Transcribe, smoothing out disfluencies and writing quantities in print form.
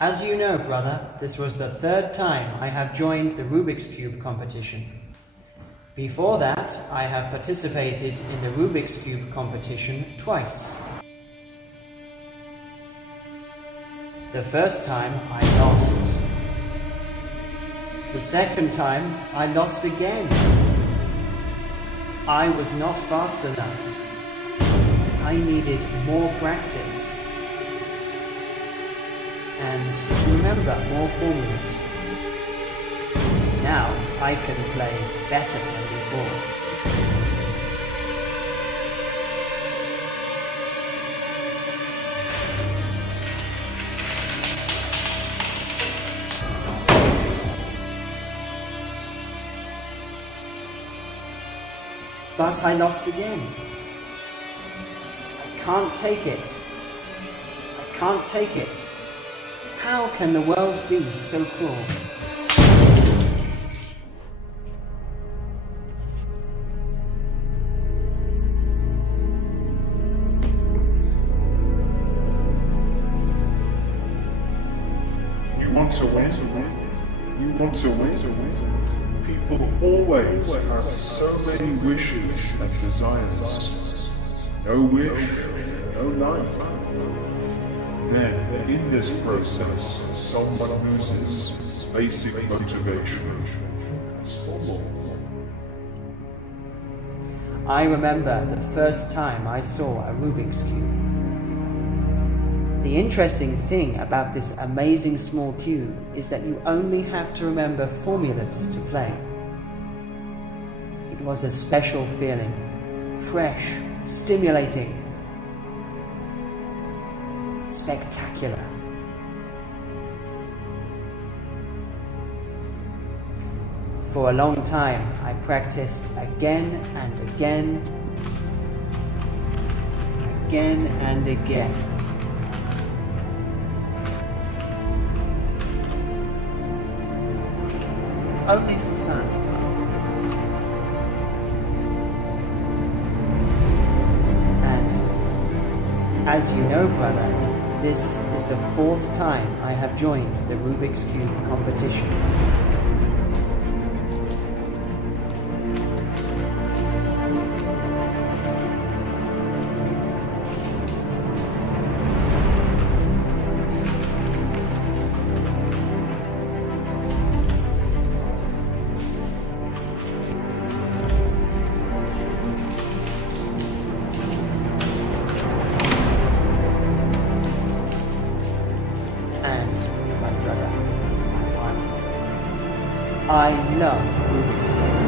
As you know, brother, this was the third time I have joined the Rubik's Cube competition. Before that, I have participated in the Rubik's Cube competition twice. The first time I lost. The second time I lost again. I was not fast enough. I needed more practice and to remember more formulas. Now I can play better than before. But I lost again. I can't take it. I can't take it. How can the world be so cruel? You want to win? You want to win? People always have so many wishes and desires. No wish, no life. Then, in this process, someone loses basic motivation. I remember the first time I saw a Rubik's Cube. The interesting thing about this amazing small cube is that you only have to remember formulas to play. It was a special feeling, fresh, stimulating, spectacular. For a long time, I practiced again and again, again and again. Only for fun. And as you know, brother, this is the fourth time I have joined the Rubik's Cube competition. I love Rubik's Cube.